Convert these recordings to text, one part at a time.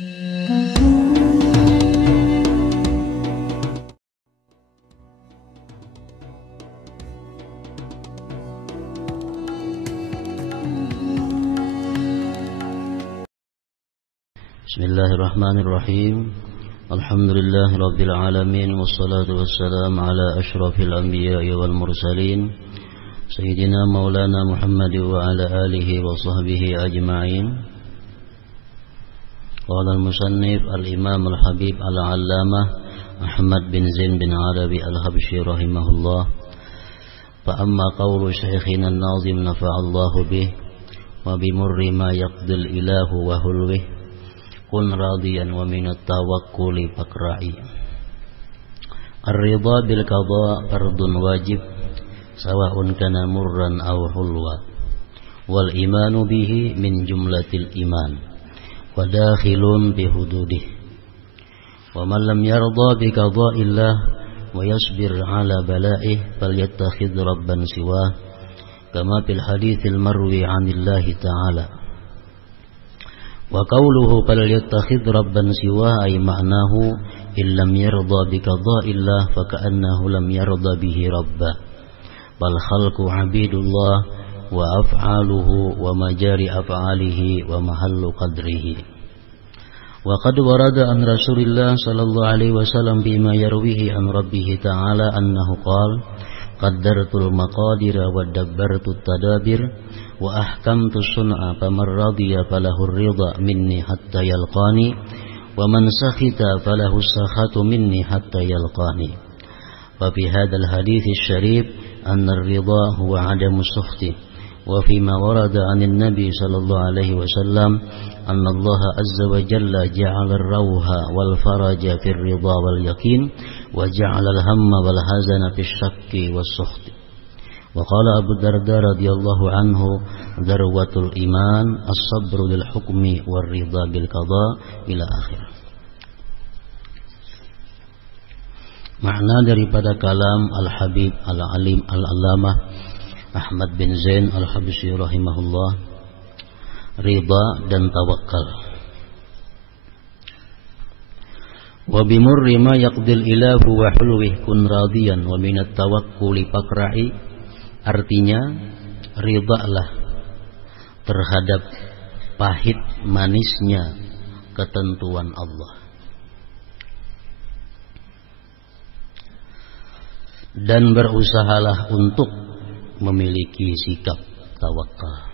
Bismillahirrahmanirrahim. Alhamdulillahi rabbil alamin, wassalatu wassalamu ala asyrafil anbiya'i wal mursalin Sayyidina Maulana Muhammad wa ala alihi wa sahbihi ajma'in. Qala al-musannif al-imam al-habib al-allamah Ahmad bin Zain bin Arabi al-Habsyi rahimahullah. Fa amma qawlu syekhina an-nazim nafa'allahu bih wa bimurri ma yaqdil ilahu wa hulwih kun radiyan wa minat tawakkuli fakra'i. Ar-ridha bil qada fardun wajib sawa'un kana murran aw hulwa wal imanu bihi min jumlatil iman wa dakhilun bi hududih. Wa man lam yarda bi qada'illah wa yasbir ala bala'ih falyattakhidh rabban siwah kama fil haditsil marwi 'anillahi ta'ala. Wa qawluhu falyattakhidh rabban siwa ay ma'nahu illam yarda bi qada'illah fa ka'annahu lam yarda bihi rabba bal khalqu 'abidullah wa af'aluhu wa majari af'alihi wa mahallu qadrihi. Wa qad warada an Rasulillah sallallahu alaihi wasallam bima yarwihi an rabbih ta'ala annahu qala qaddartul maqadira wa dabbartut tadabir wa ahkamtu sun'a faman radiya falahu ridha minni hatta yalqani wa man sakhita falahu sakhatu minni hatta yalqani. Wa fi hadzal hadits syarif anna ar-ridha huwa 'adamu sukhti wa fi ma warada 'anil nabi sallallahu alaihi wasallam anna Allah azza wa jalla ja'ala ar-rawha wal faraja fir ridha wal yaqin wa ja'ala al-hamma wal hazana fish shakki was sukhti. Wa qala Abu Darda radhiyallahu anhu darwatul iman as-sabru lil hukmi war ridha bil qada ila akhir. Makna daripada kalam Al-Habib Al-Alim Al-Allamah Ahmad bin Zain Al-Habsyi rahimahullah, ridha dan tawakal. Wa bimurri ma yaqdil ilahu wa hulwih kun radiyan wa minat tawakkuli fakra'i. Artinya, ridhalah terhadap pahit manisnya ketentuan Allah dan berusahalah untuk memiliki sikap tawakal.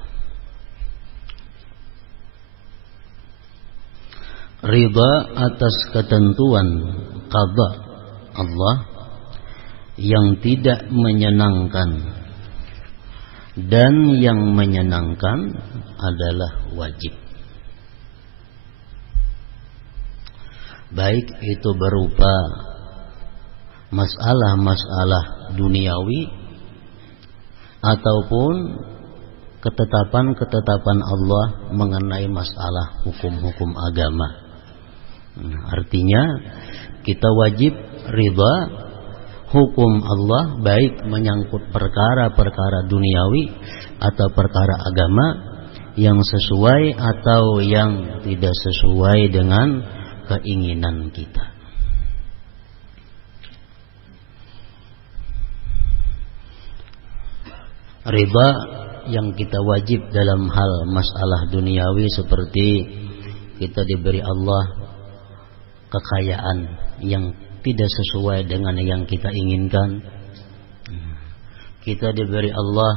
Ridha atas ketentuan qada Allah yang tidak menyenangkan dan yang menyenangkan adalah wajib. Baik itu berupa masalah-masalah duniawi ataupun ketetapan-ketetapan Allah mengenai masalah hukum-hukum agama. Artinya kita wajib ridha hukum Allah, baik menyangkut perkara-perkara duniawi atau perkara agama yang sesuai atau yang tidak sesuai dengan keinginan kita. Ridha yang kita wajib dalam hal masalah duniawi seperti kita diberi Allah kekayaan yang tidak sesuai dengan yang kita inginkan. Kita diberi Allah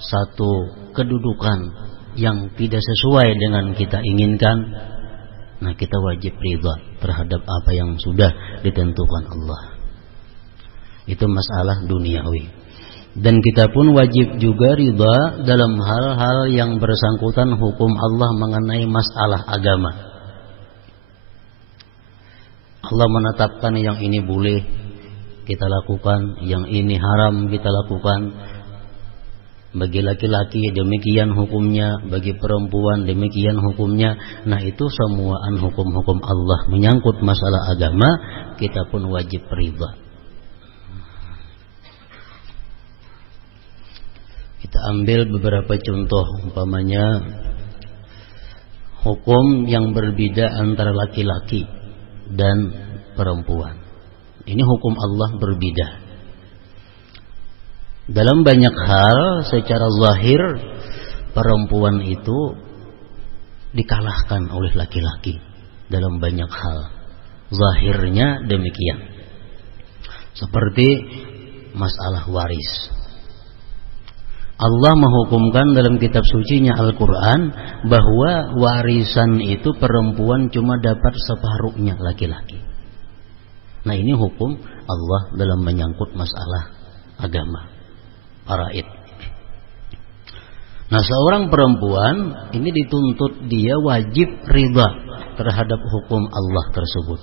satu kedudukan yang tidak sesuai dengan kita inginkan. Nah, kita wajib ridha terhadap apa yang sudah ditentukan Allah. Itu masalah duniawi. Dan kita pun wajib juga ridha dalam hal-hal yang bersangkutan hukum Allah mengenai masalah agama. Allah menetapkan yang ini boleh kita lakukan, yang ini haram kita lakukan. Bagi laki-laki demikian hukumnya, bagi perempuan demikian hukumnya. Nah, itu semuaan hukum-hukum Allah menyangkut masalah agama, kita pun wajib ridha. Kita ambil beberapa contoh, umpamanya hukum yang berbeda antara laki-laki dan perempuan. Ini hukum Allah berbeda. Dalam banyak hal secara zahir perempuan itu dikalahkan oleh laki-laki dalam banyak hal. Zahirnya demikian. Seperti masalah waris. Allah menghukumkan dalam kitab sucinya Al-Quran bahwa warisan itu perempuan cuma dapat separuhnya laki-laki. Nah, ini hukum Allah dalam menyangkut masalah agama, faraid. Nah, seorang perempuan ini dituntut dia wajib ridha terhadap hukum Allah tersebut.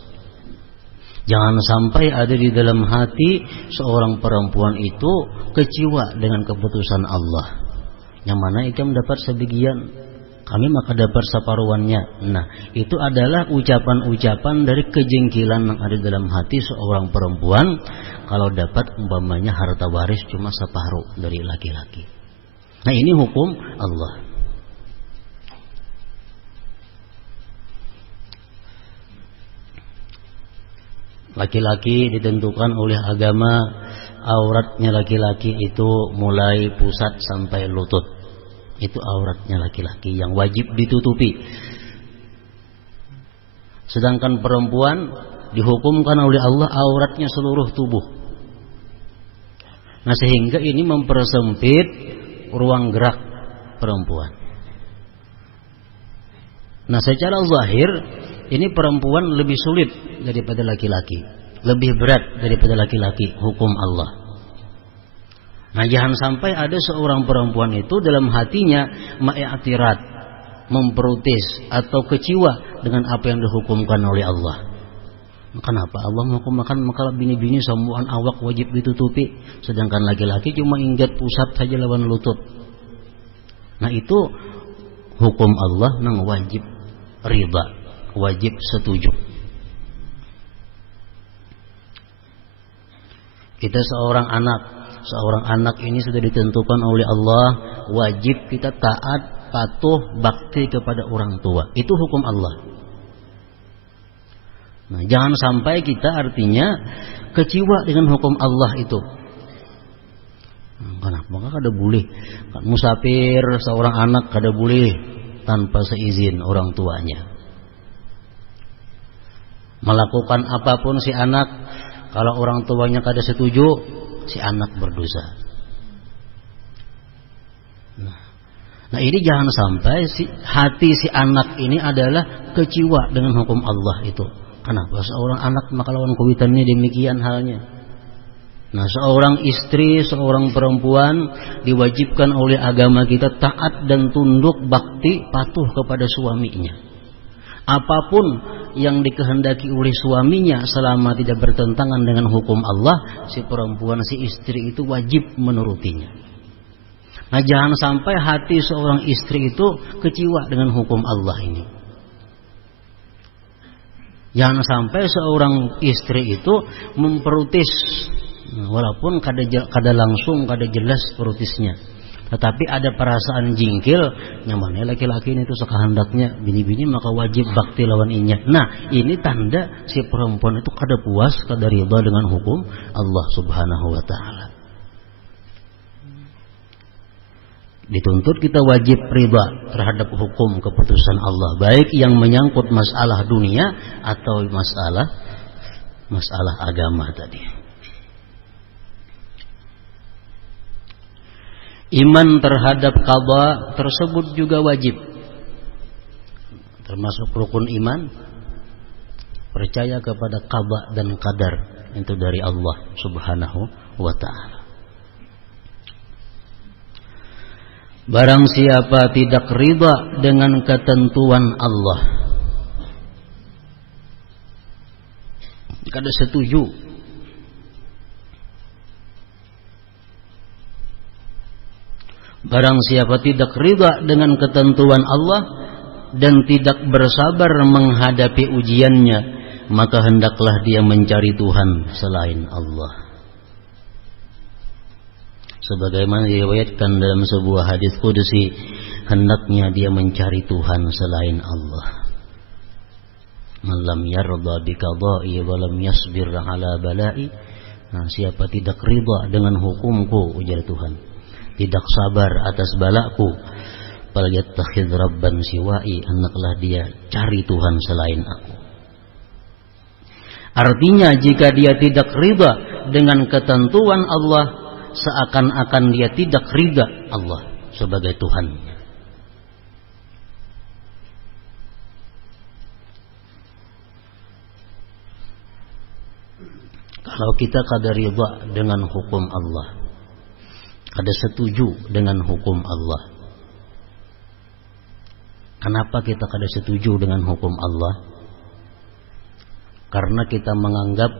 Jangan sampai ada di dalam hati seorang perempuan itu kecewa dengan keputusan Allah. Yang mana ikam dapat sebagian, kami maka dapat separuhannya. Nah, itu adalah ucapan-ucapan dari kejengkelan yang ada dalam hati seorang perempuan kalau dapat umpamanya harta waris cuma separuh dari laki-laki. Nah, ini hukum Allah. Laki-laki ditentukan oleh agama, auratnya laki-laki itu mulai pusat sampai lutut. Itu auratnya laki-laki yang wajib ditutupi. Sedangkan perempuan dihukumkan oleh Allah auratnya seluruh tubuh. Nah, sehingga ini mempersempit ruang gerak perempuan. Nah, secara zahir ini perempuan lebih sulit daripada laki-laki, lebih berat daripada laki-laki hukum Allah. Nah, jangan sampai ada seorang perempuan itu dalam hatinya ma'atirat, memprotes atau kecewa dengan apa yang dihukumkan oleh Allah. Kenapa Allah menghukumkan maka bini-bini sembuhan awak wajib ditutupi, sedangkan laki-laki cuma ingat pusat saja lawan lutut. Nah, itu hukum Allah yang wajib ridha, wajib setuju. Kita seorang anak ini sudah ditentukan oleh Allah, wajib kita taat, patuh, bakti kepada orang tua. Itu hukum Allah. Nah, jangan sampai kita artinya kecewa dengan hukum Allah itu. Kenapa kada boleh musafir seorang anak kada boleh tanpa seizin orang tuanya. Melakukan apapun si anak, kalau orang tuanya kada setuju, si anak berdosa. Nah, ini jangan sampai hati si anak ini adalah kecewa dengan hukum Allah itu. Kenapa seorang anak maka lawan kuwitannya demikian halnya? Nah, seorang istri, seorang perempuan diwajibkan oleh agama kita taat dan tunduk, bakti, patuh kepada suaminya. Apapun yang dikehendaki oleh suaminya selama tidak bertentangan dengan hukum Allah, si perempuan, si istri itu wajib menurutinya. Nah, jangan sampai hati seorang istri itu kecewa dengan hukum Allah ini. Jangan sampai seorang istri itu memprotes, walaupun kada langsung, kada jelas protesnya, tetapi ada perasaan jingkil, nyamannya laki-laki ini tuh sekahendaknya bini-bini maka wajib bakti lawan inya. Nah, ini tanda si perempuan itu kada puas, kada ridha dengan hukum Allah Subhanahu wa taala. Dituntut kita wajib ridha terhadap hukum keputusan Allah, baik yang menyangkut masalah dunia atau masalah agama tadi. Iman terhadap qada tersebut juga wajib. Termasuk rukun iman, percaya kepada qada dan qadar itu dari Allah Subhanahu wa taala. Barang siapa tidak ridha dengan ketentuan Allah, kada setuju, barang siapa tidak ridha dengan ketentuan Allah dan tidak bersabar menghadapi ujiannya, maka hendaklah dia mencari Tuhan selain Allah. Sebagaimana diriwayatkan dalam sebuah hadis qudsi hendaknya dia mencari Tuhan selain Allah. Man lam yarda bi qada'i wa lam yasbir 'ala bala'i. Nah, siapa tidak ridha dengan hukumku, ujar Tuhan, tidak sabar atas balaku, falyattakhidh rabban siwa'i, hendaklah dia cari Tuhan selain aku. Artinya jika dia tidak ridha dengan ketentuan Allah, seakan-akan dia tidak ridha Allah sebagai Tuhan. Kalau kita kada ridha dengan hukum Allah, kada setuju dengan hukum Allah. Kenapa kita kada setuju dengan hukum Allah? Karena kita menganggap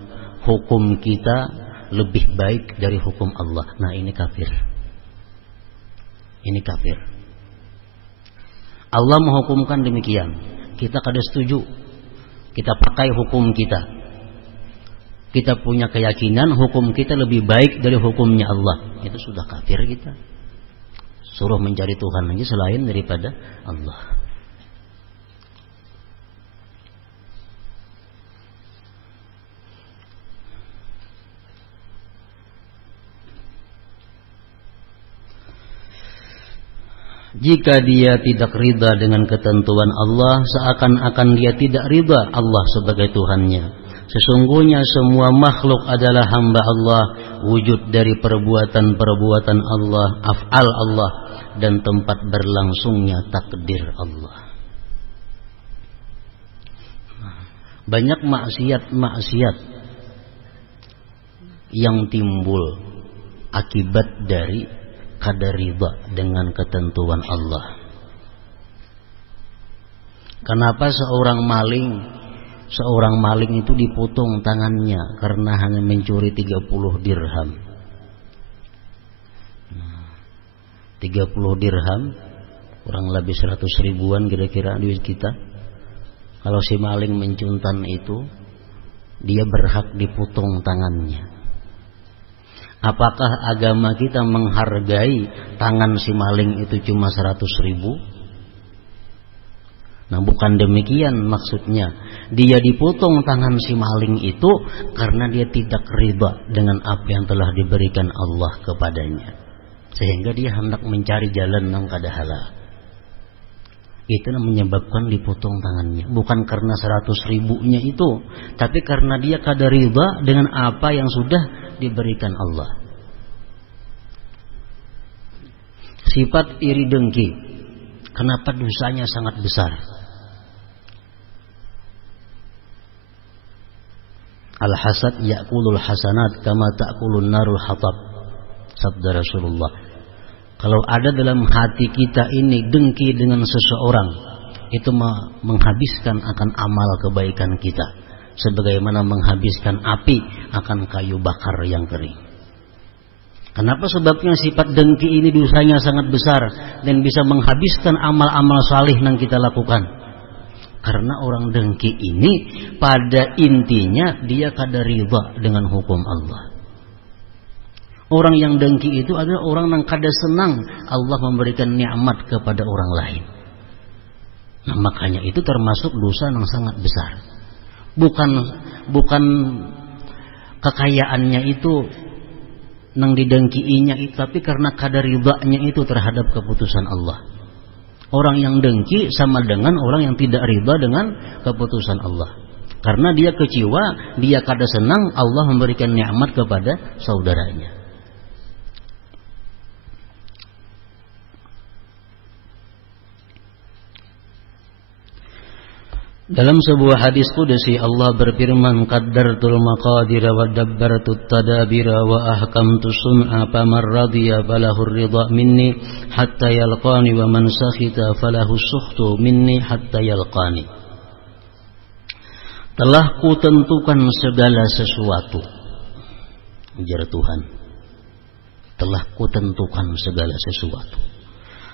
hukum kita lebih baik dari hukum Allah. Nah, ini kafir. Ini kafir. Allah menghukumkan demikian, kita kada setuju. Kita pakai hukum kita. Kita punya keyakinan hukum kita lebih baik dari hukumnya Allah. Itu sudah kafir kita. Suruh mencari Tuhan lagi selain daripada Allah. Jika dia tidak ridha dengan ketentuan Allah, seakan-akan dia tidak ridha Allah sebagai Tuhannya. Sesungguhnya semua makhluk adalah hamba Allah, wujud dari perbuatan-perbuatan Allah, af'al Allah, dan tempat berlangsungnya takdir Allah. Banyak maksiat-maksiat yang timbul akibat dari kada ridha dengan ketentuan Allah. Kenapa seorang maling itu dipotong tangannya karena hanya mencuri 30 dirham. 30 dirham kurang lebih 100 ribuan kira-kira duit kita. Kalau si maling mencuntan itu, dia berhak dipotong tangannya. Apakah agama kita menghargai tangan si maling itu cuma 100 ribu? Nah, bukan demikian maksudnya. Dia dipotong tangan si maling itu karena dia tidak ridha dengan apa yang telah diberikan Allah kepadanya, sehingga dia hendak mencari jalan yang kada halal. Itu yang menyebabkan dipotong tangannya, bukan karena 100 ribunya itu, tapi karena dia kada ridha dengan apa yang sudah diberikan Allah. Sifat iri dengki, kenapa dosanya sangat besar? Al-hasad ya'kulul hasanat kama ta'kulun narul hatab, sabda Rasulullah. Kalau ada dalam hati kita ini dengki dengan seseorang, itu menghabiskan akan amal kebaikan kita, sebagaimana menghabiskan api akan kayu bakar yang kering. Kenapa? Sebabnya sifat dengki ini dosanya sangat besar dan bisa menghabiskan amal-amal salih yang kita lakukan. Karena orang dengki ini pada intinya dia kada ridha dengan hukum Allah. Orang yang dengki itu adalah orang yang kada senang Allah memberikan nikmat kepada orang lain. Nah, makanya itu termasuk dosa yang sangat besar. Bukan kekayaannya itu nang didengkiinya itu, tapi karena kada ridhanya itu terhadap keputusan Allah. Orang yang dengki sama dengan orang yang tidak ridha dengan keputusan Allah. Karena dia kecewa, dia kada senang Allah memberikan nikmat kepada saudaranya. Dalam sebuah hadis qudsi Allah berfirman, qaddartul maqadira wa dabbartut tadabira wa ahkamtu sun'a faman radiya falahu ridha minni hatta yalqani wa man sakhita falahu sukhtu minni hatta yalqani. Telah kutentukan segala sesuatu, ujar Tuhan. Telah kutentukan segala sesuatu.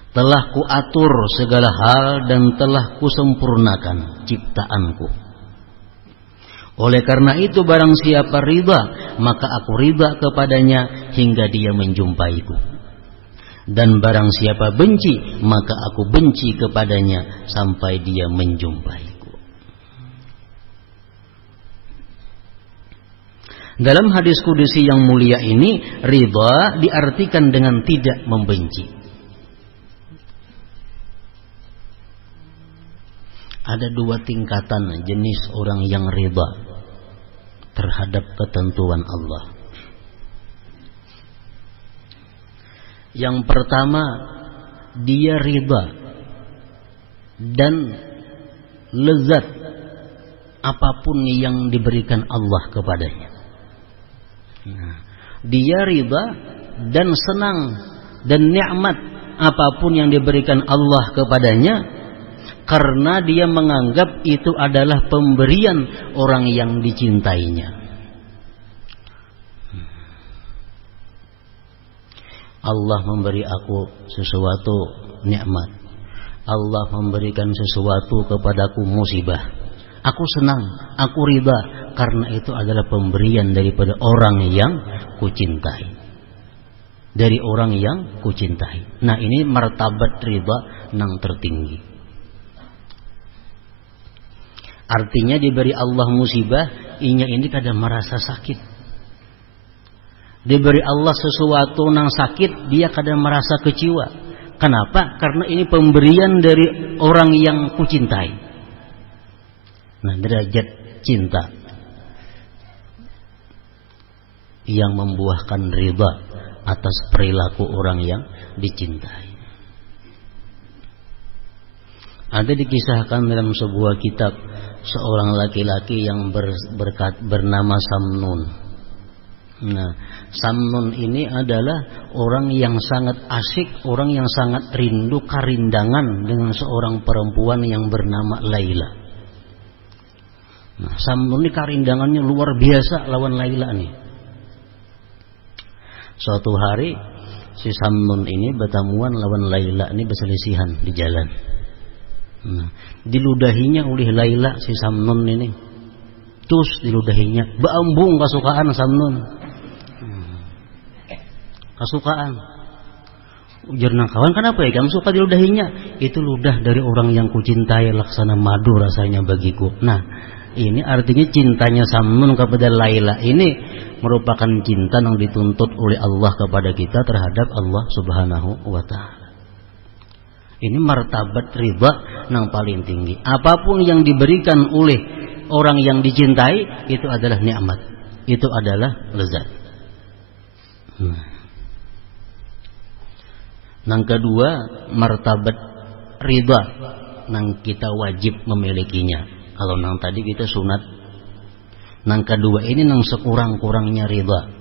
Telah kuatur segala hal dan telah kusempurnakan ciptaanku. Oleh karena itu barang siapa ridha, maka aku ridha kepadanya hingga dia menjumpaiku. Dan barang siapa benci, maka aku benci kepadanya sampai dia menjumpaiku. Dalam hadis kudusi yang mulia ini, ridha diartikan dengan tidak membenci. Ada dua tingkatan jenis orang yang ridha terhadap ketentuan Allah. Yang pertama, dia ridha dan lezat apapun yang diberikan Allah kepadanya. Dia ridha dan senang dan nikmat apapun yang diberikan Allah kepadanya, karena dia menganggap itu adalah pemberian orang yang dicintainya. Allah memberi aku sesuatu nikmat. Allah memberikan sesuatu kepadaku musibah. Aku senang, aku ridha, karena itu adalah pemberian daripada orang yang kucintai. Dari orang yang kucintai. Nah, ini martabat ridha nang tertinggi. Artinya diberi Allah musibah, inya ini kadang merasa sakit. Diberi Allah sesuatu nang sakit, dia kadang merasa kecewa. Kenapa? Karena ini pemberian dari orang yang kucintai. Nah, derajat cinta yang membuahkan ridha atas perilaku orang yang dicintai. Ada dikisahkan dalam sebuah kitab seorang laki-laki yang bernama Samnun. Nah, Samnun ini adalah orang yang sangat asyik, orang yang sangat rindu karindangan dengan seorang perempuan yang bernama Laila. Nah, Samnun ini karindangannya luar biasa lawan Laila nih. Suatu hari si Samnun ini bertemuan lawan Laila ini berselisihan di jalan. Nah, diludahinya oleh Laila si Samnun ini. Terus diludahinya, beambung kasukaan Samnun. Kasukaan. Ujar nang kawan, kenapa ya kamu suka diludahinya? Itu ludah dari orang yang kucintai, laksana madu rasanya bagiku. Nah, ini artinya cintanya Samnun kepada Laila ini merupakan cinta yang dituntut oleh Allah kepada kita terhadap Allah Subhanahu wa ta'ala. Ini martabat ridha yang paling tinggi. Apapun yang diberikan oleh orang yang dicintai, itu adalah nikmat, itu adalah lezat. Yang kedua, martabat ridha yang kita wajib memilikinya. Kalau yang tadi kita sunat, yang kedua ini yang sekurang-kurangnya ridha.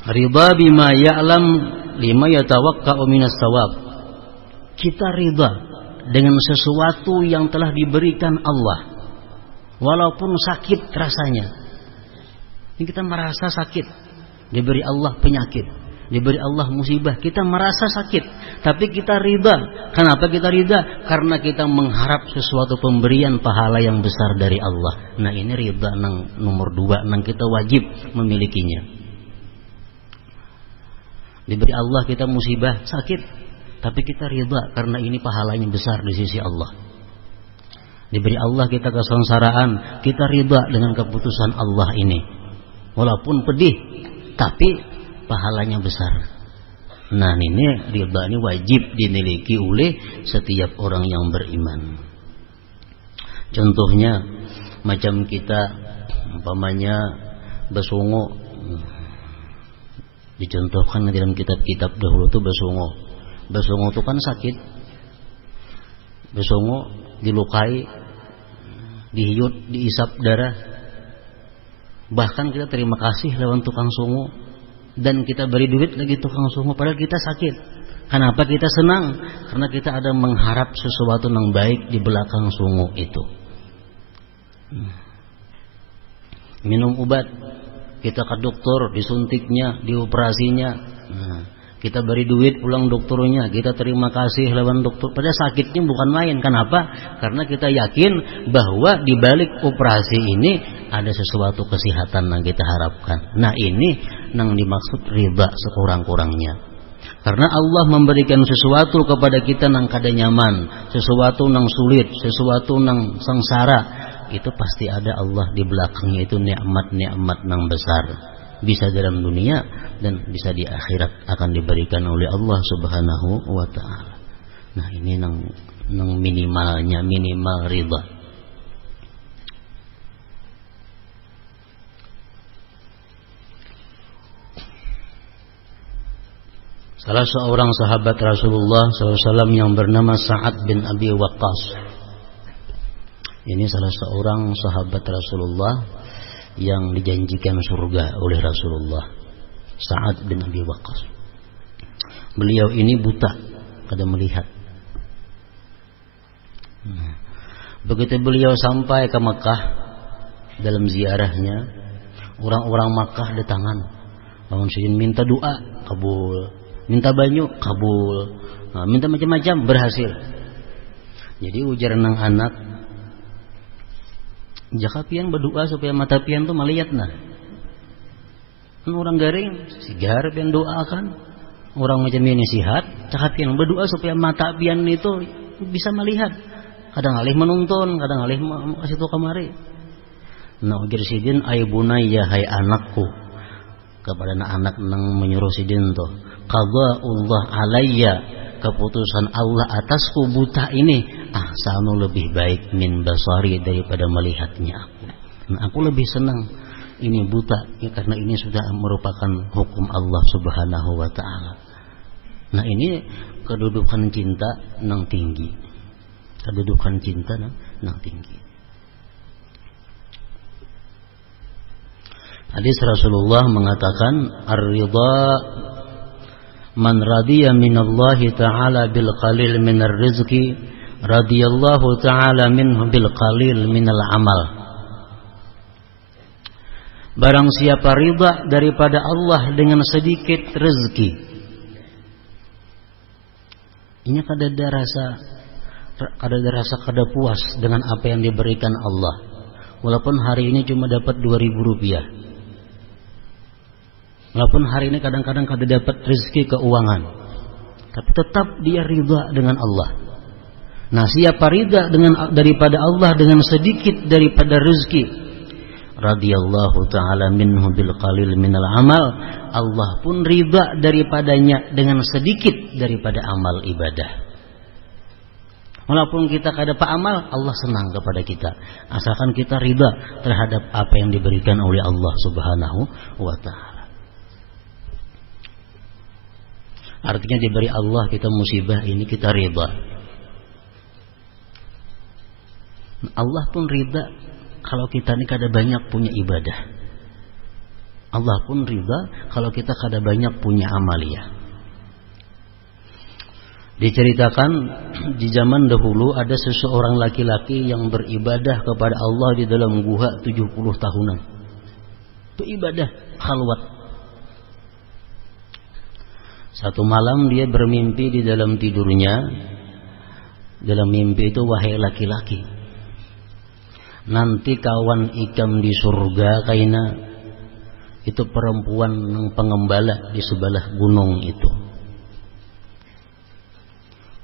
Ridha bima ya'lam lima yatawakka'u minas thawab. Kita ridha dengan sesuatu yang telah diberikan Allah, walaupun sakit rasanya. Ini kita merasa sakit, diberi Allah penyakit, diberi Allah musibah, kita merasa sakit, tapi kita ridha. Kenapa kita ridha? Karena kita mengharap sesuatu pemberian pahala yang besar dari Allah. Nah, ini ridha nang nomor 2, nang kita wajib memilikinya. Diberi Allah kita musibah, sakit, tapi kita ridha karena ini pahalanya besar di sisi Allah. Diberi Allah kita kesengsaraan, kita ridha dengan keputusan Allah ini, walaupun pedih, tapi pahalanya besar. Nah, ini ridha ini wajib dimiliki oleh setiap orang yang beriman. Contohnya macam kita umpamanya besungo, dicontohkan dalam kitab-kitab dahulu itu besungo. Besungo itu kan sakit. Besungo dilukai, dihiut, diisap darah. Bahkan kita terima kasih lawan tukang sungu, dan kita beri duit lagi tukang sungu, padahal kita sakit. Kenapa kita senang? Karena kita ada mengharap sesuatu yang baik di belakang sungu itu. Minum obat, kita ke dokter, disuntiknya, dioperasinya. Nah, kita beri duit pulang dokternya, kita terima kasih lawan dokter. Pada sakitnya bukan main. Kenapa? Karena kita yakin bahwa di balik operasi ini ada sesuatu kesehatan yang kita harapkan. Nah, ini nang dimaksud ridha sekurang-kurangnya. Karena Allah memberikan sesuatu kepada kita nang kada nyaman, sesuatu nang sulit, sesuatu nang sengsara, itu pasti ada Allah di belakangnya, itu nikmat-nikmat nang besar. Bisa dalam dunia dan bisa di akhirat akan diberikan oleh Allah Subhanahu wa taala. Nah, ini nang minimalnya, minimal ridha. Salah seorang sahabat Rasulullah SAW yang bernama Sa'ad bin Abi Waqqas. Ini salah seorang sahabat Rasulullah yang dijanjikan surga oleh Rasulullah. Sa'ad bin Abi Waqqas. Beliau ini buta, kada melihat. Begitu beliau sampai ke Mekah dalam ziarahnya, orang-orang Mekah datangan. Lawan sidin minta doa, kabul. Minta banyu, kabul. Nah, minta macam-macam, berhasil. Jadi ujar nang anak, jaka pian berdoa supaya mata pian tuh melihat nah. Kan orang garing, sigar pian doakan. Orang macam ini sihat, jaka pian berdoa supaya mata pian itu bisa melihat. Kadang alih menuntun, kadang alih kasih tu kamari. Nah ujar sidin, ay bunayya, hai anakku. Kepada anak nang menyuruh sidin tuh, qada'ullah alayya, keputusan Allah atasku buta ini ahsanu, lebih baik min basari, daripada melihatnya aku. Nah, aku lebih senang ini buta ya, karena ini sudah merupakan hukum Allah Subhanahu wa taala. Nah, ini kedudukan cinta nang tinggi. Kedudukan cinta nang tinggi. Hadis Rasulullah mengatakan, ar-ridha man radiya minallahi ta'ala bil qalil minar rizqi radiyallahu ta'ala minhu bil qalil minal amal. Barang siapa ridha daripada Allah dengan sedikit rezeki, ini kada ada puas dengan apa yang diberikan Allah. Walaupun hari ini cuma dapat 2.000 rupiah. Walaupun hari ini kadang-kadang kada dapat rezeki keuangan, tapi tetap dia ridha dengan Allah. Nah, siapa ridha daripada Allah dengan sedikit daripada rezeki, radhiyallahu ta'ala minhu bil qalil minal amal, Allah pun ridha daripadanya dengan sedikit daripada amal ibadah. Walaupun kita kada pa amal, Allah senang kepada kita, asalkan kita ridha terhadap apa yang diberikan oleh Allah Subhanahu wa ta'ala. Artinya diberi Allah kita musibah ini, kita ridha. Allah pun ridha kalau kita ini kada banyak punya ibadah. Allah pun ridha kalau kita kada banyak punya amaliyah. Diceritakan di zaman dahulu ada seseorang laki-laki yang beribadah kepada Allah di dalam guha 70 tahunan. Itu ibadah khalwat. Satu malam dia bermimpi di dalam tidurnya. Dalam mimpi itu, wahai laki-laki, nanti kawan ikam di surga kaina itu perempuan yang pengembala di sebelah gunung itu.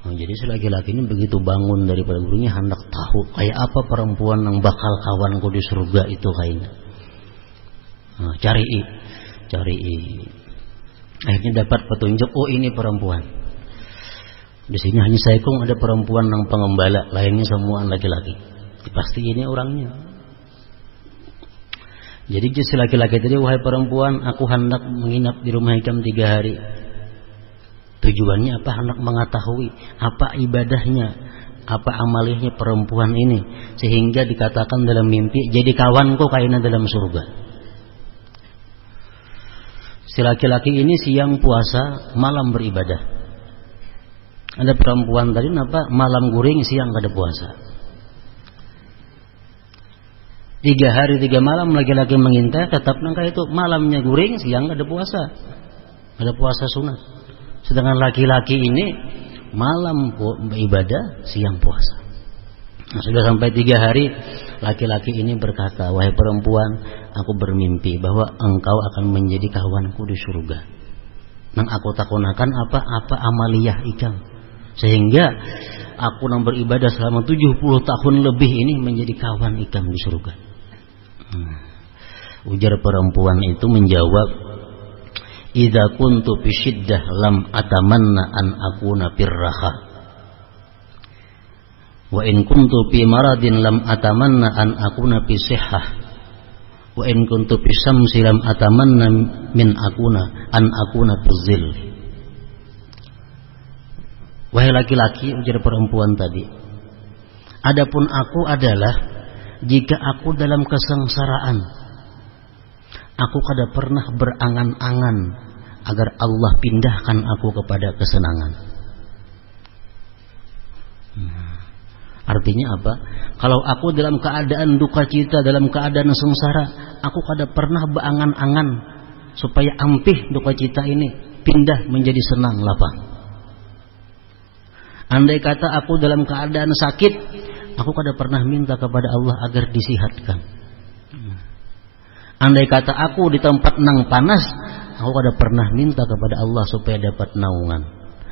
Nah, jadi si laki-laki ini begitu bangun daripada gurunya, hendak tahu kayak apa perempuan yang bakal kawanku di surga itu kaina. Nah, cari. Akhirnya dapat petunjuk, oh ini perempuan. Di sini hanya saikung ada perempuan yang pengembala, lainnya semua laki-laki. Pasti ini orangnya. Jadi si laki-laki tadi, wahai perempuan, aku hendak menginap di rumah ikam 3 hari. Tujuannya apa? Hendak mengetahui apa ibadahnya, apa amalihnya perempuan ini, sehingga dikatakan dalam mimpi, jadi kawanku kaina dalam surga. Si laki-laki ini siang puasa, malam beribadah. Ada perempuan tadi napa malam guring, siang kada puasa. 3 hari 3 malam laki-laki mengintai, tetap nangka itu malamnya guring, siang kada puasa. Kada puasa sunat. Sedangkan laki-laki ini malam beribadah, siang puasa. Sudah sampai 3 hari, laki-laki ini berkata, wahai perempuan, aku bermimpi bahwa engkau akan menjadi kawanku di surga. Nang aku takunakan apa amaliyah ikam, sehingga aku nang beribadah selama 70 tahun lebih ini menjadi kawan ikam di surga. Ujar perempuan itu menjawab, idza kuntu fi syiddah lam atamanna an akuna firraha, wa in kuntu fi maradin lam atamanna an akuna fi sihhah, wa in kuntu fi syamsi lam atamanna min akuna an akuna fi zil. Wahai laki-laki, ujar perempuan tadi, adapun aku adalah jika aku dalam kesengsaraan, aku kada pernah berangan-angan agar Allah pindahkan aku kepada kesenangan. Artinya apa? Kalau aku dalam keadaan duka cita, dalam keadaan sengsara, aku kada pernah beangan-angan supaya ampih duka cita ini pindah menjadi senang lapang. Andai kata aku dalam keadaan sakit, aku kada pernah minta kepada Allah agar disihatkan. Andai kata aku di tempat nang panas, aku kada pernah minta kepada Allah supaya dapat naungan.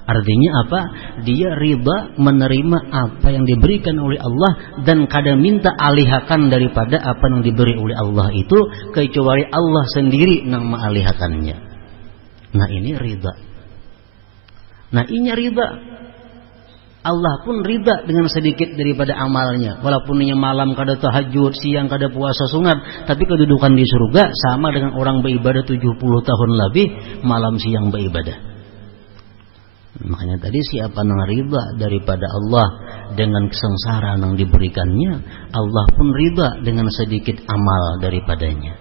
Artinya apa? Dia riba menerima apa yang diberikan oleh Allah dan kada minta alihakan daripada apa yang diberi oleh Allah itu, kecuali Allah sendiri nang mengalihakannya. Nah ini riba. Nah ini riba. Allah pun riba dengan sedikit daripada amalnya. Walaupun ini malam kada tahajud, siang kada puasa sunat, tapi kedudukan di surga sama dengan orang beribadah 70 tahun lebih, malam siang beribadah. Makanya tadi siapa nang riba daripada Allah dengan kesengsara yang diberikannya, Allah pun riba dengan sedikit amal daripadanya.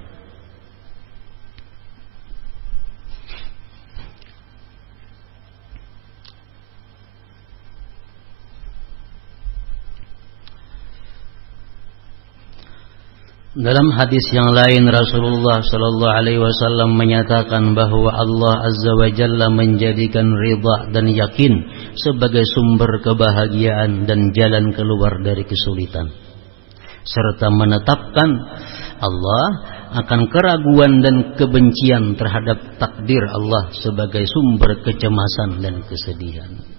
Dalam hadis yang lain Rasulullah sallallahu alaihi wasallam menyatakan bahwa Allah azza wa jalla menjadikan ridha dan yakin sebagai sumber kebahagiaan dan jalan keluar dari kesulitan, serta menetapkan Allah akan keraguan dan kebencian terhadap takdir Allah sebagai sumber kecemasan dan kesedihan.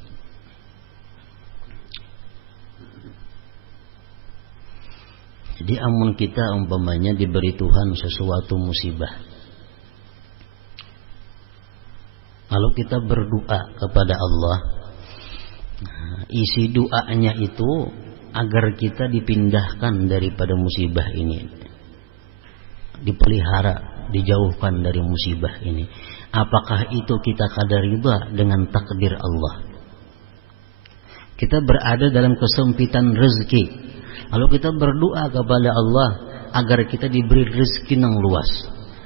Jadi amun kita umpamanya diberi Tuhan sesuatu musibah, lalu kita berdoa kepada Allah, isi doanya itu agar kita dipindahkan daripada musibah ini, dipelihara, dijauhkan dari musibah ini. Apakah itu kita kada riba dengan takdir Allah? Kita berada dalam kesempitan rezeki, lalu kita berdoa kepada Allah agar kita diberi rezeki yang luas.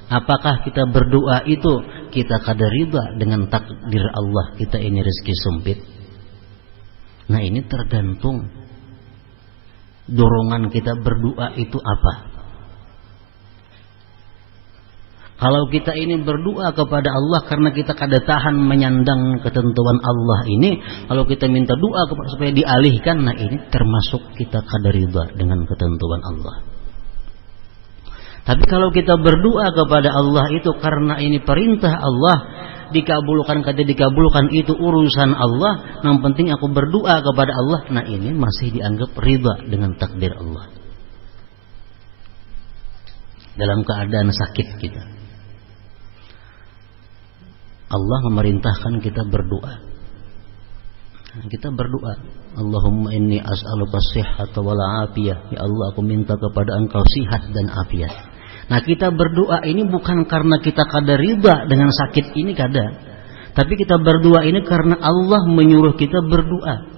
Apakah kita berdoa itu kita kada riba dengan takdir Allah kita ini rezeki sempit? Nah ini tergantung dorongan kita berdoa itu apa. Kalau kita ini berdoa kepada Allah karena kita kada tahan menyandang ketentuan Allah ini, lalu kita minta doa supaya dialihkan, nah ini termasuk kita kada ridha dengan ketentuan Allah. Tapi kalau kita berdoa kepada Allah itu karena ini perintah Allah, dikabulkan kada dikabulkan itu urusan Allah, yang penting aku berdoa kepada Allah, nah ini masih dianggap ridha dengan takdir Allah. Dalam keadaan sakit kita, Allah memerintahkan kita berdoa. Kita berdoa, Allahumma inni as'aluka sihhata wal afiyah. Ya Allah, aku minta kepada Engkau sihat dan afiat. Nah, kita berdoa ini bukan karena kita kada riba dengan sakit ini kada. Tapi kita berdoa ini karena Allah menyuruh kita berdoa.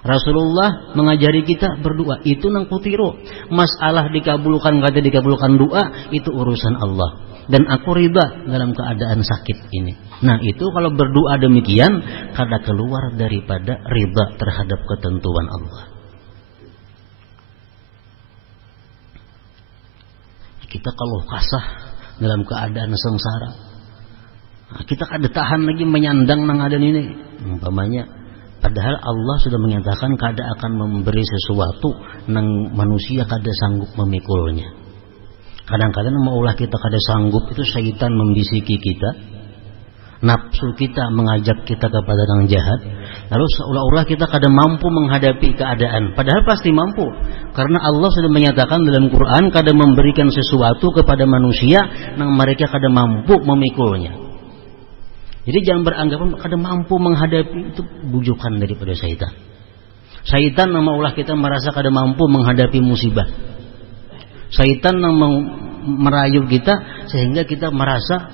Rasulullah mengajari kita berdoa. Itu nang kutiru. Masalah dikabulkan kada dikabulkan doa itu urusan Allah. Dan aku riba dalam keadaan sakit ini. Nah itu kalau berdoa demikian kada keluar daripada riba terhadap ketentuan Allah. Kita kalau kasah dalam keadaan sengsara, kita kada tahan lagi menyandang nang adan ini. Umpamanya Padahal Allah sudah menyatakan kada akan memberi sesuatu nang manusia kada sanggup memikulnya. Kadang-kadang maulah kita kada sanggup, itu syaitan membisiki kita, nafsu kita mengajak kita kepada yang jahat, lalu seolah-olah kita kada mampu menghadapi keadaan. Padahal pasti mampu, karena Allah sudah menyatakan dalam Quran kada memberikan sesuatu kepada manusia nang mereka kada mampu memikulnya. Jadi jangan beranggapan kada mampu menghadapi, itu bujukan daripada syaitan. Syaitan yang maulah kita merasa kada mampu menghadapi musibah. Syaitan yang merayu kita sehingga kita merasa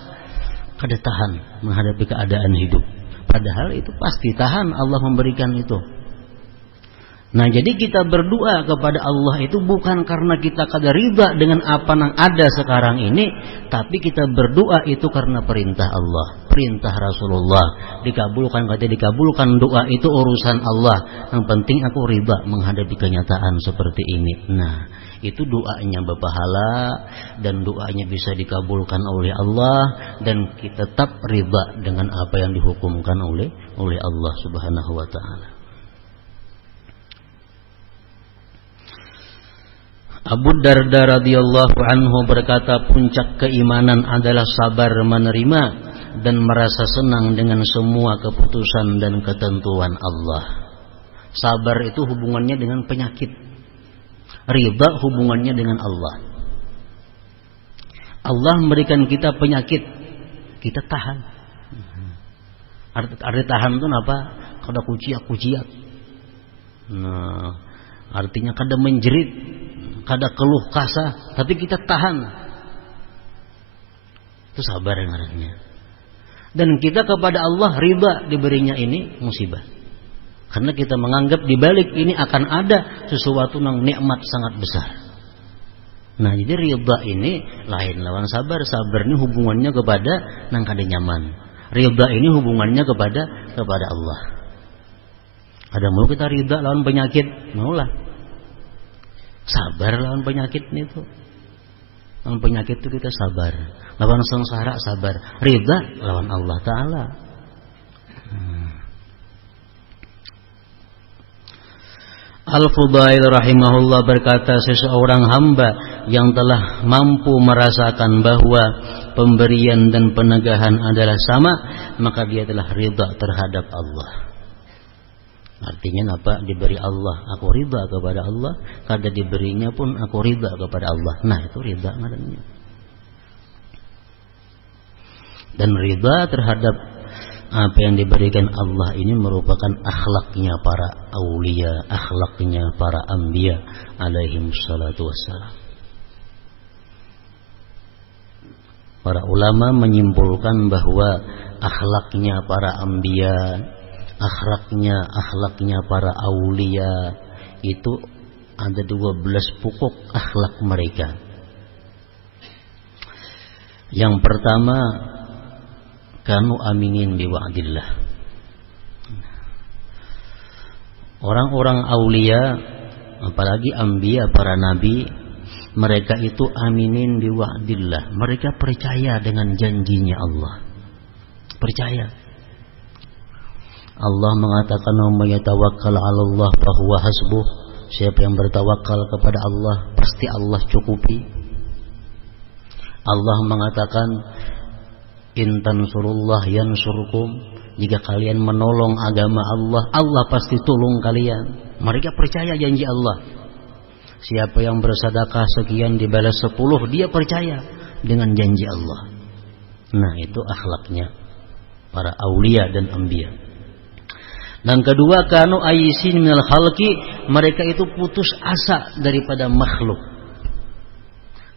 kada tahan menghadapi keadaan hidup. Padahal itu pasti tahan, Allah memberikan itu. Nah, jadi kita berdoa kepada Allah itu bukan karena kita kada riba dengan apa yang ada sekarang ini, tapi kita berdoa itu karena perintah Allah, perintah Rasulullah. Dikabulkan kata dikabulkan, doa itu urusan Allah. Yang penting aku riba menghadapi kenyataan seperti ini. Nah, itu doanya berpahala dan doanya bisa dikabulkan oleh Allah, dan kita tetap riba dengan apa yang dihukumkan oleh Allah Subhanahu wa taala. Abu Darda radhiyallahu anhu berkata, puncak keimanan adalah sabar menerima dan merasa senang dengan semua keputusan dan ketentuan Allah. Sabar itu hubungannya dengan penyakit, ridha hubungannya dengan Allah. Allah memberikan kita penyakit, kita tahan. Arti tahan itu apa? Kada kuciak. Nah, artinya kada menjerit, kada keluh kasah, tapi kita tahan. Itu sabar namanya. Dan kita kepada Allah riba diberinya ini musibah, karena kita menganggap di balik ini akan ada sesuatu yang nikmat sangat besar. Nah, jadi riba ini lain lawan sabar. Sabar ini hubungannya kepada nang kada nyaman. Riba ini hubungannya kepada Allah. Ada mau kita riba lawan penyakit, maulah. Sabar lawan penyakit itu. Lawan penyakit itu kita sabar. Lawan sengsara sabar. Ridha lawan Allah Ta'ala. Al-Fudail rahimahullah berkata, seseorang hamba yang telah mampu merasakan bahwa pemberian dan penegahan adalah sama, maka dia telah ridha terhadap Allah. Artinya apa? Diberi Allah, aku ridha kepada Allah. Kada diberinya pun aku ridha kepada Allah. Nah, itu ridha namanya. Dan ridha terhadap apa yang diberikan Allah ini merupakan akhlaknya para aulia, akhlaknya para anbiya alaihi wassalatu wassalam. Para ulama menyimpulkan bahwa akhlaknya para anbiya, akhlaknya para aulia itu ada 12 pokok akhlak mereka. Yang pertama, kanu aminin biwa'dillah. Orang-orang aulia, apalagi anbiya, para nabi, mereka itu aminin biwa'dillah. Mereka percaya dengan janjinya Allah. Percaya. Allah mengatakan, "Man yatawakkal 'ala Allah fahuwa hasbuh." Siapa yang bertawakal kepada Allah, pasti Allah cukupi. Allah mengatakan, "In tansurullah yansurkum." Jika kalian menolong agama Allah, Allah pasti tolong kalian. Mereka percaya janji Allah. Siapa yang bersedekah sekian dibalas 10, dia percaya dengan janji Allah. Nah, itu akhlaknya para aulia dan anbiya. Dan kedua, kanu ayisin minal khalqi, mereka itu putus asa daripada makhluk.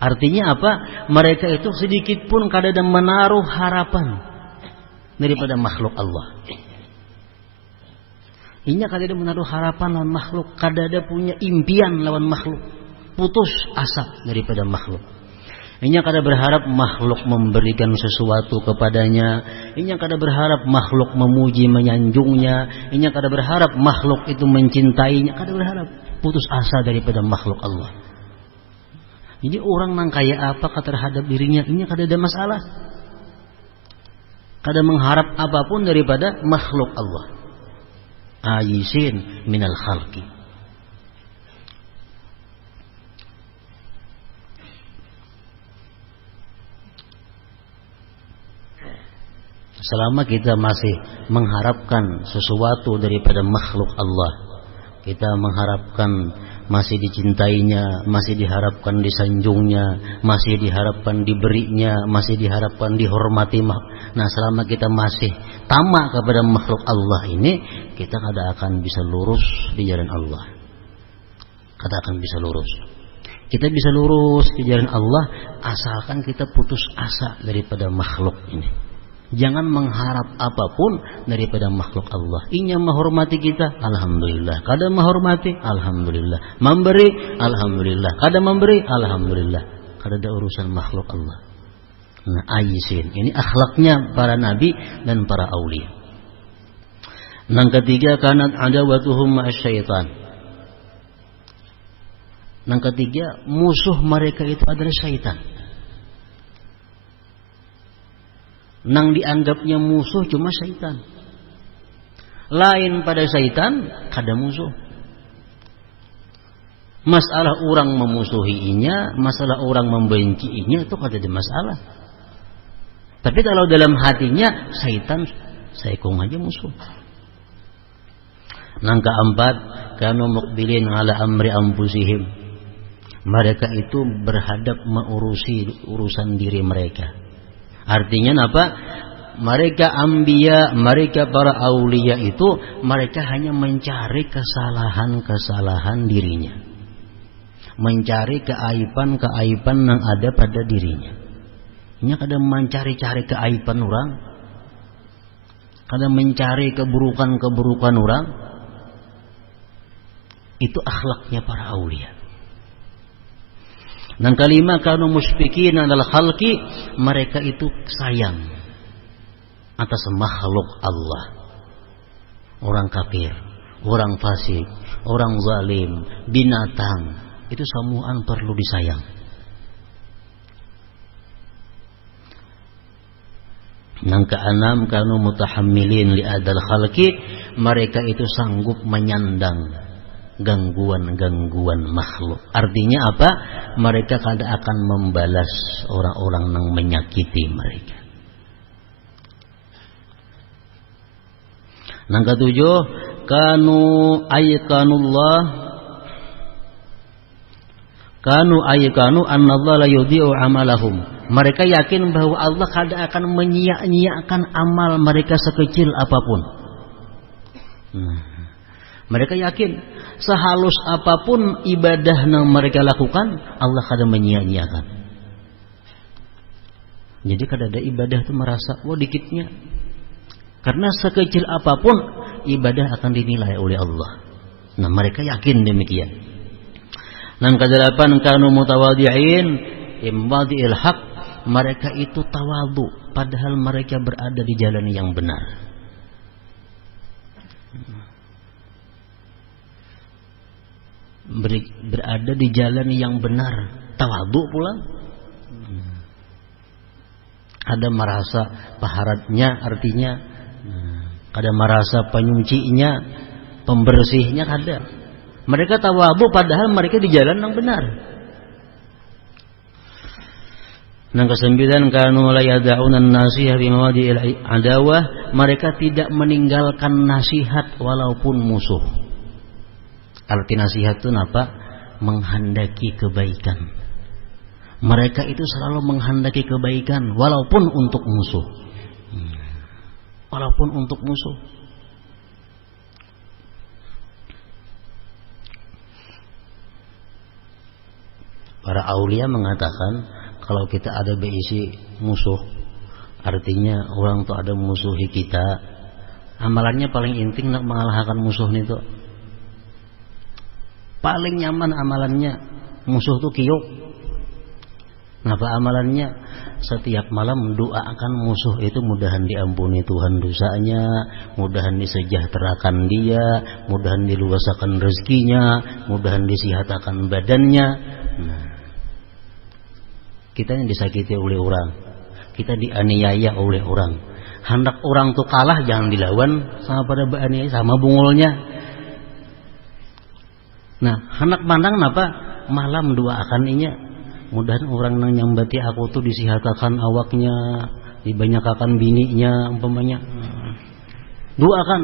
Artinya apa? Mereka itu sedikit pun kada ada menaruh harapan daripada makhluk Allah. Ini kada ada menaruh harapan lawan makhluk, kada ada punya impian lawan makhluk. Putus asa daripada makhluk. Ini kada berharap makhluk memberikan sesuatu kepadanya. Ini kada berharap makhluk memuji menyanjungnya. Ini kada berharap makhluk itu mencintainya. Kada berharap. Putus asa daripada makhluk Allah. Jadi orang nang kaya apa terhadap dirinya, ini kada ada masalah. Kada mengharap apapun daripada makhluk Allah. ayisin minal khalqi. Selama kita masih mengharapkan sesuatu daripada makhluk Allah, kita mengharapkan masih dicintainya, masih diharapkan disanjungnya, masih diharapkan diberinya, masih diharapkan dihormati. Nah, selama kita masih tamak kepada makhluk Allah ini, kita kada akan bisa lurus di jalan Allah. Kada akan bisa lurus. Kita bisa lurus di jalan Allah asalkan kita putus asa daripada makhluk ini. Jangan mengharap apapun daripada makhluk Allah. Inya menghormati kita, alhamdulillah. Kada menghormati, alhamdulillah. Memberi, alhamdulillah. Kada memberi, alhamdulillah. Kada ada urusan makhluk Allah. Nah, ayisin. Ini akhlaknya para nabi dan para aulia. Yang ketiga, kanat adawatuhum ma'asyaitan. Yang ketiga, musuh mereka itu adalah syaitan. Nang dianggapnya musuh cuma syaitan. Lain pada syaitan, kada musuh. Masalah orang memusuhinya, masalah orang membenciinya, itu kada ada masalah. Tapi kalau dalam hatinya syaitan, saikung aja musuh. Nang keempat, kanu muqbilin ala amri anfusihim. Mereka itu berhadap mengurusi urusan diri mereka. Artinya apa? Mereka anbiya, mereka para aulia itu, mereka hanya mencari kesalahan-kesalahan dirinya, mencari keaiban-keaiban yang ada pada dirinya. Ini kadang mencari-cari keaiban orang, kadang mencari keburukan-keburukan orang. Itu akhlaknya para aulia. Dan kelima, kanu musyfiqin alal khalqi, mereka itu sayang atas makhluk Allah. Orang kafir, orang fasik, orang zalim, binatang, itu semuaan perlu disayang. Yang keenam, kanu mutahammilin li adal khalqi, mereka itu sanggup menyandang gangguan-gangguan makhluk. Artinya apa? Mereka kada akan membalas orang-orang yang menyakiti mereka. Yang ketujuh, kanu aykanu annallaha la yudhi'u amalahum. Mereka yakin bahwa Allah kada akan menyia-nyiakan amal mereka sekecil apapun. Mereka yakin sehalus apapun ibadah yang mereka lakukan, Allah kada menyia-nyiakan. Jadi kada ada ibadah itu merasa wah dikitnya. Karena sekecil apapun ibadah akan dinilai oleh Allah. Nah, mereka yakin demikian. Dan kedelapan, kanu mutawadhi'in imwadhi'il haq. Mereka itu tawadhu padahal mereka berada di jalan yang benar. Berada di jalan yang benar, tawadhu pula. Ada merasa paharatnya, artinya ada merasa penyucinya, pembersihnya, ada. Mereka tawadhu padahal mereka di jalan yang benar. Yang kesembilan, kanu la yad'una an-nasiha bi mawadi'il adawah. Mereka tidak meninggalkan nasihat walaupun musuh. Arti nasihat itu apa? Menghendaki kebaikan. Mereka itu selalu menghendaki kebaikan walaupun untuk musuh. Walaupun untuk musuh. Para aulia mengatakan kalau kita ada berisi musuh, artinya orang itu ada musuhi kita, amalannya paling inting nak mengalahkan musuh itu. Paling nyaman amalannya musuh tuh kiyuk. Kenapa amalannya? Setiap malam doakan musuh itu mudahan diampuni Tuhan dosanya, mudahan disejahterakan dia, mudahan diluasakan rezekinya, mudahan disihatakan badannya. Nah, kita yang disakiti oleh orang, kita dianiaya oleh orang, hendak orang tuh kalah jangan dilawan sama pada bahannya, sama bungulnya. Nah, hendak pandang napa malam doakan inya. Mudahan orang nang nyambati aku tuh disihatakan awaknya, dibanyakakan bininya umpamanya. Doakan.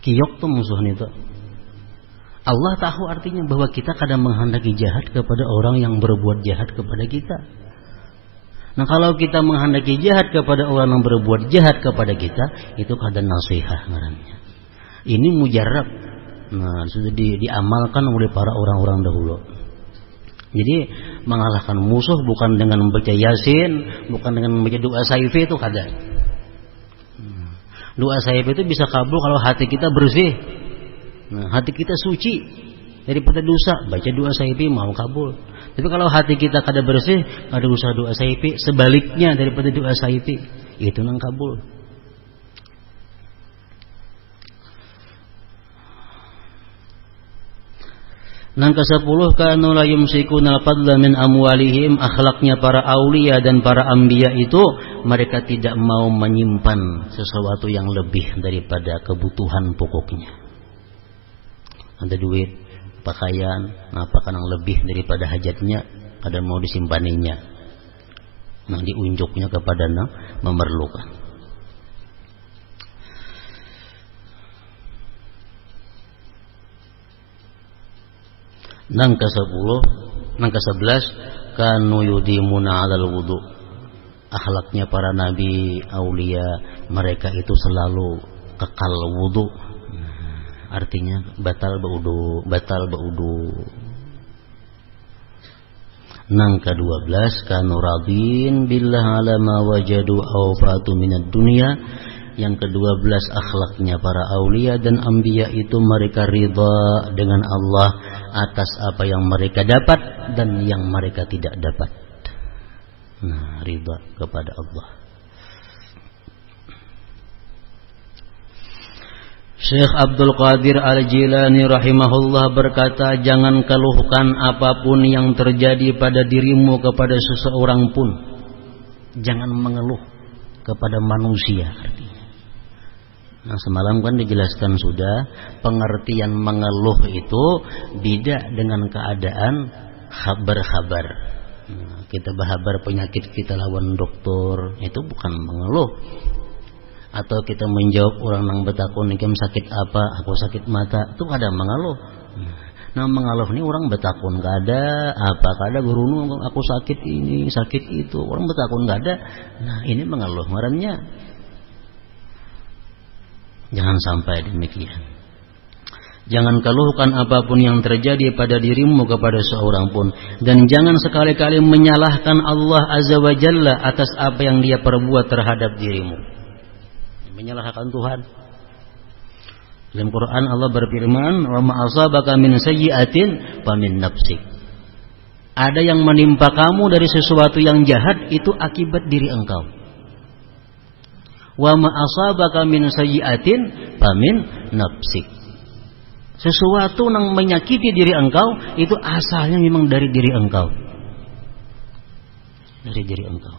Kiyok tuh musuhnya itu. Allah tahu artinya bahwa kita kadang menghendaki jahat kepada orang yang berbuat jahat kepada kita. Nah, kalau kita menghendaki jahat kepada orang yang berbuat jahat kepada kita, itu kadang nasihat ngarannya. Ini mujarab. Nah, sudah diamalkan oleh para orang-orang dahulu. Jadi mengalahkan musuh bukan dengan membaca Yasin, bukan dengan membaca doa saif itu kadang. Doa saif itu bisa kabul kalau hati kita bersih. Nah, hati kita suci daripada dosa, baca doa saifi mau kabul. Tapi kalau hati kita kada bersih, kada usah doa saifi, sebaliknya daripada doa saifi, itu nang kabul. Nang ke-10 kanu la yumsikuna fadla min amwalihim, akhlaknya para aulia dan para anbiya itu mereka tidak mau menyimpan sesuatu yang lebih daripada kebutuhan pokoknya. Ada duit, pakaian, apakah yang lebih daripada hajatnya, ada mau disimpaninya, nah diunjuknya kepada yang memerlukan. Nang ke-11 kanu yudimuna 'alal wudu. Akhlaknya para nabi aulia, mereka itu selalu kekal wudu. Artinya batal baudu. Nang ke-12 kanu radin billah ala ma wajadu aw fatu minad dunya. Yang ke-12 akhlaknya para aulia dan anbiya itu mereka ridha dengan Allah atas apa yang mereka dapat dan yang mereka tidak dapat. Nah, ridha kepada Allah. Syekh Abdul Qadir Al-Jilani rahimahullah berkata, jangan keluhkan apapun yang terjadi pada dirimu kepada seseorang pun. Jangan mengeluh kepada manusia artinya. Nah, semalam kan dijelaskan sudah, pengertian mengeluh itu beda dengan keadaan khabar-khabar. Nah, kita berkhabar penyakit kita lawan dokter, itu bukan mengeluh. Atau kita menjawab orang nang betakun ikem sakit apa, aku sakit mata, itu ada mengeluh. Nah, mengeluh ini orang betakun gak ada apa, gak ada gurunu aku sakit ini, sakit itu, orang betakun gak ada. Nah, ini mengeluh ngarannya. Jangan sampai demikian. Jangan keluhkan apapun yang terjadi pada dirimu kepada seorang pun, dan jangan sekali-kali menyalahkan Allah Azza wa Jalla atas apa yang Dia perbuat terhadap dirimu. Menyalahkan Tuhan. Dalam Quran Allah berfirman, "Wa ma asabaka min sayyi'atin fa min nafsik." Ada yang menimpa kamu dari sesuatu yang jahat itu akibat diri engkau. Wa ma asabaka min sayyi'atin fa min nafsik. Sesuatu yang menyakiti diri engkau itu asalnya memang dari diri engkau. Dari diri engkau.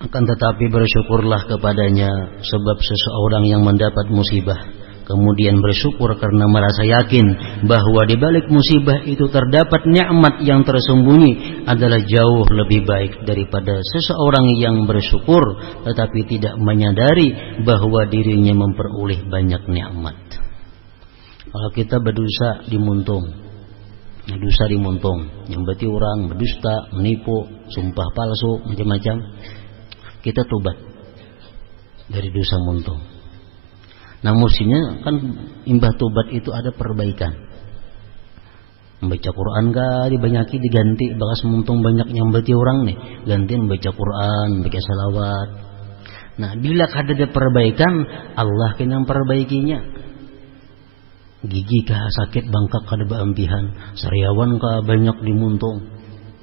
Akan tetapi bersyukurlah kepadanya, sebab seseorang yang mendapat musibah kemudian bersyukur karena merasa yakin bahwa di balik musibah itu terdapat nikmat yang tersembunyi adalah jauh lebih baik daripada seseorang yang bersyukur tetapi tidak menyadari bahwa dirinya memperoleh banyak nikmat. Kalau kita berdosa dimuntung, dosa dimuntung, yang berarti orang berdusta, menipu, sumpah palsu, macam-macam. Kita tobat dari dosa muntung. Nah, mestinya kan imbah tobat itu ada perbaikan. Membaca Quran kah dibanyaki diganti, bakas muntung banyak yang berarti orang nih, ganti membaca Quran, baca salawat. Nah, bila ada perbaikan, Allah yang perbaikinya. Gigi kah sakit, bangkak kada beampihan, sariawan kah banyak dimuntung,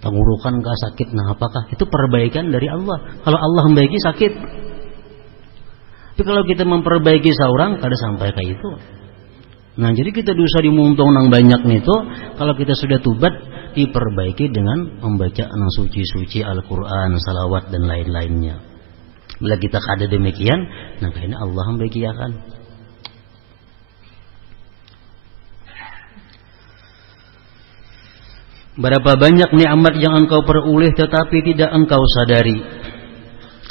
tenggorokan kah sakit, nah apakah itu perbaikan dari Allah? Kalau Allah membaiki sakit, Tapi kalau kita memperbaiki seorang, kada sampai kayak itu. Nah, jadi kita dosa dimuntong nang banyak nih tuh, kalau kita sudah tobat diperbaiki dengan membaca nang suci-suci Al-Qur'an, salawat dan lain-lainnya. Bila kita kada demikian, nah kayaknya Allah membagiakan. Berapa banyak nikmat yang engkau peroleh tetapi tidak engkau sadari.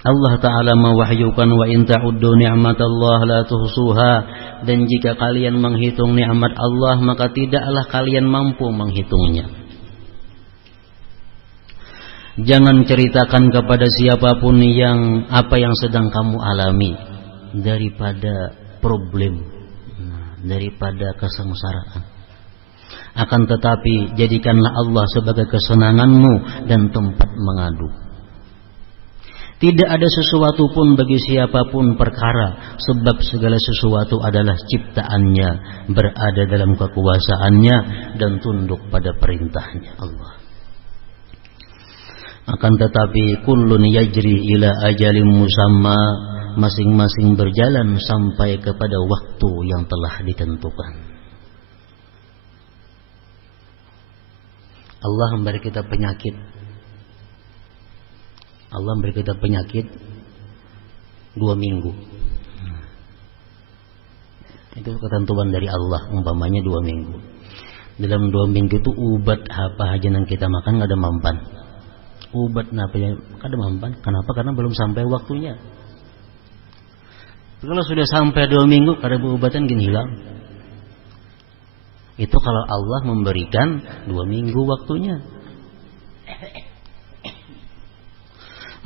Allah Ta'ala mewahyukan wa in ta'uddu ni'matallah la tuhsuha, dan jika kalian menghitung nikmat Allah maka tidaklah kalian mampu menghitungnya. Jangan ceritakan kepada siapapun apa yang sedang kamu alami daripada problem, daripada kesengsaraan. Akan tetapi jadikanlah Allah sebagai kesenanganmu dan tempat mengadu. Tidak ada sesuatu pun bagi siapapun perkara, sebab segala sesuatu adalah ciptaannya, berada dalam kekuasaannya dan tunduk pada perintahnya Allah. Akan tetapi kullun yajri ila ajalin musamma, masing-masing berjalan sampai kepada waktu yang telah ditentukan. Allah memberi kita penyakit. Allah memberi kita penyakit 2 minggu. Itu ketentuan dari Allah, umpamanya 2 minggu. Dalam 2 minggu itu ubat apa aja yang kita makan gak ada mempan. Ubat apa yang gak ada mempan. Kenapa? Karena belum sampai waktunya. Kalau sudah sampai 2 minggu kada berubatan gini hilang. Itu kalau Allah memberikan 2 minggu waktunya.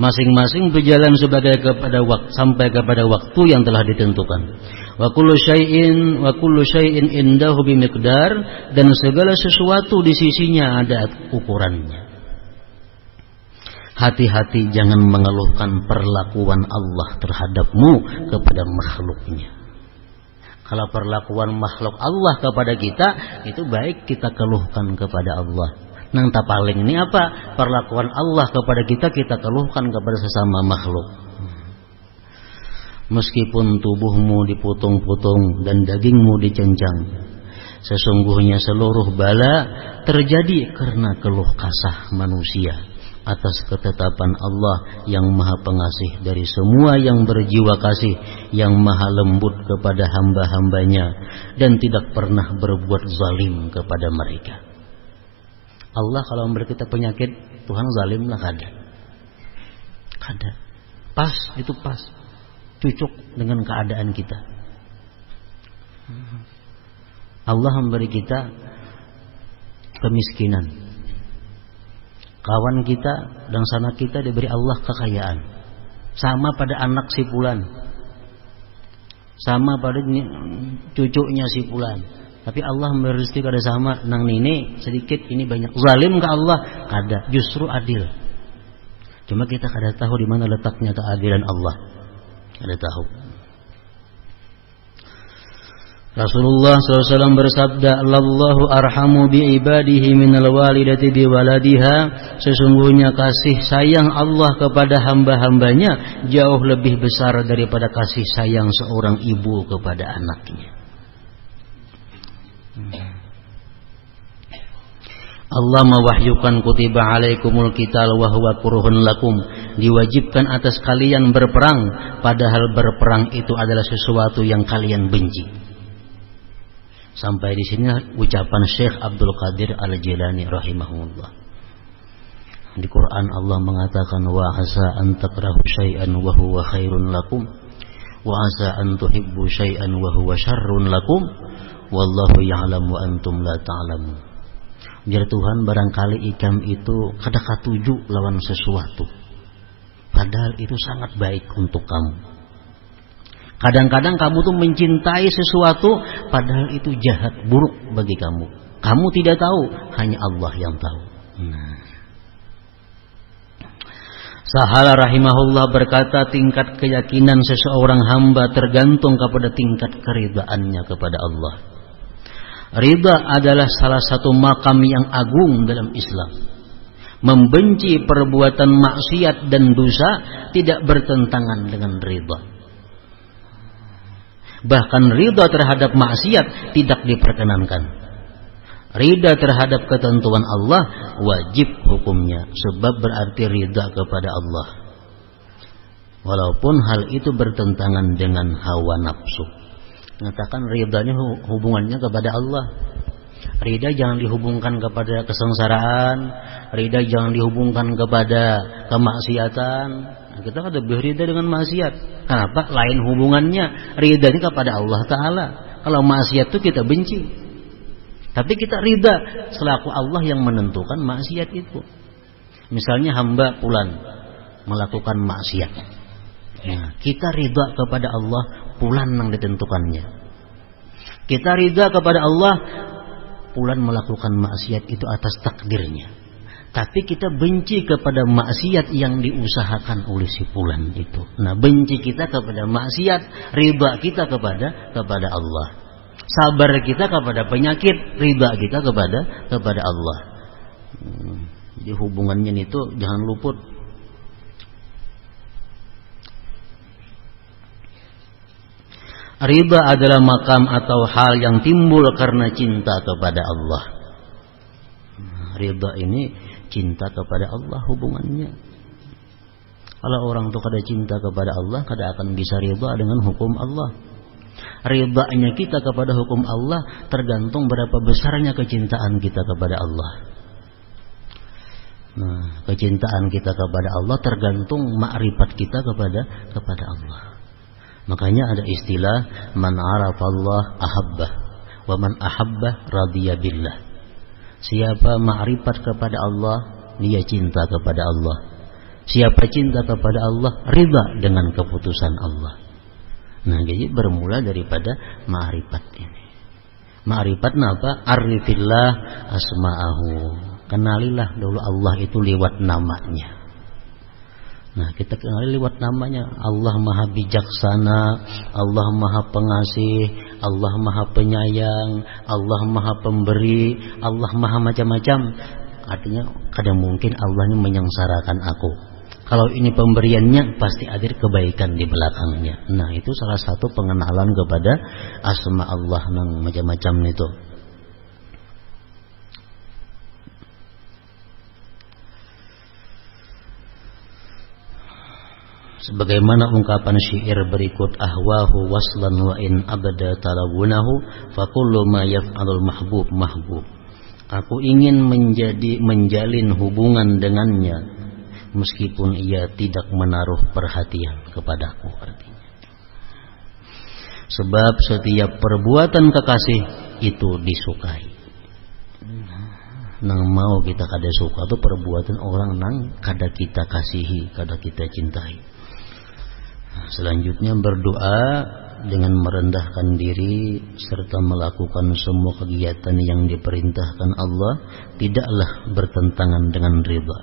Masing-masing berjalan sampai kepada waktu yang telah ditentukan. Wa kullu syai'in indahu bimiqdar, dan segala sesuatu di sisinya ada ukurannya. Hati-hati jangan mengeluhkan perlakuan Allah terhadapmu kepada makhluknya. Kalau perlakuan makhluk Allah kepada kita itu baik kita keluhkan kepada Allah. Nang tak paling ini apa? Perlakuan Allah kepada kita keluhkan kepada sesama makhluk. Meskipun tubuhmu diputung-putung dan dagingmu dicencang, sesungguhnya seluruh bala terjadi karena keluh kasah manusia atas ketetapan Allah yang maha pengasih dari semua yang berjiwa kasih, yang maha lembut kepada hamba-hambanya dan tidak pernah berbuat zalim kepada mereka. Allah kalau memberi kita penyakit, Tuhan zalim lah kada. Pas, itu pas. Cocok dengan keadaan kita. Allah memberi kita kemiskinan. Kawan kita dan sanak kita diberi Allah kekayaan. Sama pada anak si fulan. Sama pada cucunya si fulan. Tapi Allah memberi rezeki kada sama, nang ini sedikit, ini banyak. Zalim ke Allah? Kada, justru adil. Cuma kita kada tahu di mana letaknya keadilan Allah. Kada tahu. Rasulullah SAW bersabda, "Allahu arhamu bi ibadihi minal walidati bi waladiha." Sesungguhnya kasih sayang Allah kepada hamba-hambanya jauh lebih besar daripada kasih sayang seorang ibu kepada anaknya. Allah mewahyukan kutiba alaikumul qital wa huwa kurhun lakum, diwajibkan atas kalian berperang padahal berperang itu adalah sesuatu yang kalian benci. Sampai di sini ucapan Syekh Abdul Qadir Al-Jilani rahimahullah. Di Quran Allah mengatakan wa asa an takrahu syai'an wa huwa khairun lakum wa asa an tuhibbu syai'an wa huwa syarrun lakum wallahu ya'lamu wa antum la ta'lamun. Biar Tuhan barangkali ikam itu kada katuju lawan sesuatu, padahal itu sangat baik untuk kamu. Kadang-kadang kamu tuh mencintai sesuatu padahal itu jahat, buruk bagi kamu. Kamu tidak tahu, hanya Allah yang tahu. Sahala rahimahullah berkata, tingkat keyakinan seseorang hamba tergantung kepada tingkat keridaannya kepada Allah. Ridha adalah salah satu makam yang agung dalam Islam. Membenci perbuatan maksiat dan dosa tidak bertentangan dengan ridha. Bahkan ridha terhadap maksiat tidak diperkenankan. Ridha terhadap ketentuan Allah wajib hukumnya, sebab berarti ridha kepada Allah. Walaupun hal itu bertentangan dengan hawa nafsu. Mengatakan ridhanya hubungannya kepada Allah. Ridha jangan dihubungkan kepada kesengsaraan, ridha jangan dihubungkan kepada kemaksiatan. Nah, kita ada berridha dengan maksiat. Kenapa? Lain hubungannya. Ridhanya kepada Allah Ta'ala. Kalau maksiat itu kita benci. Tapi kita ridha selaku Allah yang menentukan maksiat itu. Misalnya hamba fulan melakukan maksiat. Nah, kita ridha kepada Allah fulan yang ditentukannya. Kita ridha kepada Allah fulan melakukan maksiat itu atas takdirnya. Tapi kita benci kepada maksiat yang diusahakan oleh si fulan itu. Nah, benci kita kepada maksiat, ridha kita kepada Allah. Sabar kita kepada penyakit, ridha kita kepada Allah. Jadi hubungannya itu jangan luput. Ridha adalah makam atau hal yang timbul karena cinta kepada Allah. Ridha ini cinta kepada Allah hubungannya. Kalau orang itu kada cinta kepada Allah, kada akan bisa ridha dengan hukum Allah. Ridhanya kita kepada hukum Allah tergantung berapa besarnya kecintaan kita kepada Allah. Nah, kecintaan kita kepada Allah tergantung makrifat kita kepada Allah. Makanya ada istilah man arafallah ahabbah wa man ahabbah radiya billah. Siapa ma'rifat kepada Allah, dia cinta kepada Allah. Siapa cinta kepada Allah, ridha dengan keputusan Allah. Nah, jadi bermula daripada ma'rifat ini. Ma'rifat apa? Arifillah asma'ahu. Kenalilah dulu Allah itu lewat namanya. Nah, kita kenali lewat namanya. Allah Maha Bijaksana, Allah Maha Pengasih, Allah Maha Penyayang, Allah Maha Pemberi, Allah Maha macam-macam. Artinya kadang mungkin Allah ini menyengsarakan aku. Kalau ini pemberiannya pasti ada kebaikan di belakangnya. Nah, itu salah satu pengenalan kepada asma Allah yang macam-macam itu. Sebagaimana ungkapan syair berikut, ahwahu waslan wa in abada talawunahu fa kullu ma yaf'alul mahbub mahbub. Aku ingin menjalin hubungan dengannya meskipun ia tidak menaruh perhatian kepadaku, artinya. Sebab setiap perbuatan kekasih itu disukai. Nang mau kita kada suka itu perbuatan orang nang kada kita kasihi, kada kita cintai. Selanjutnya berdoa dengan merendahkan diri serta melakukan semua kegiatan yang diperintahkan Allah tidaklah bertentangan dengan ridha.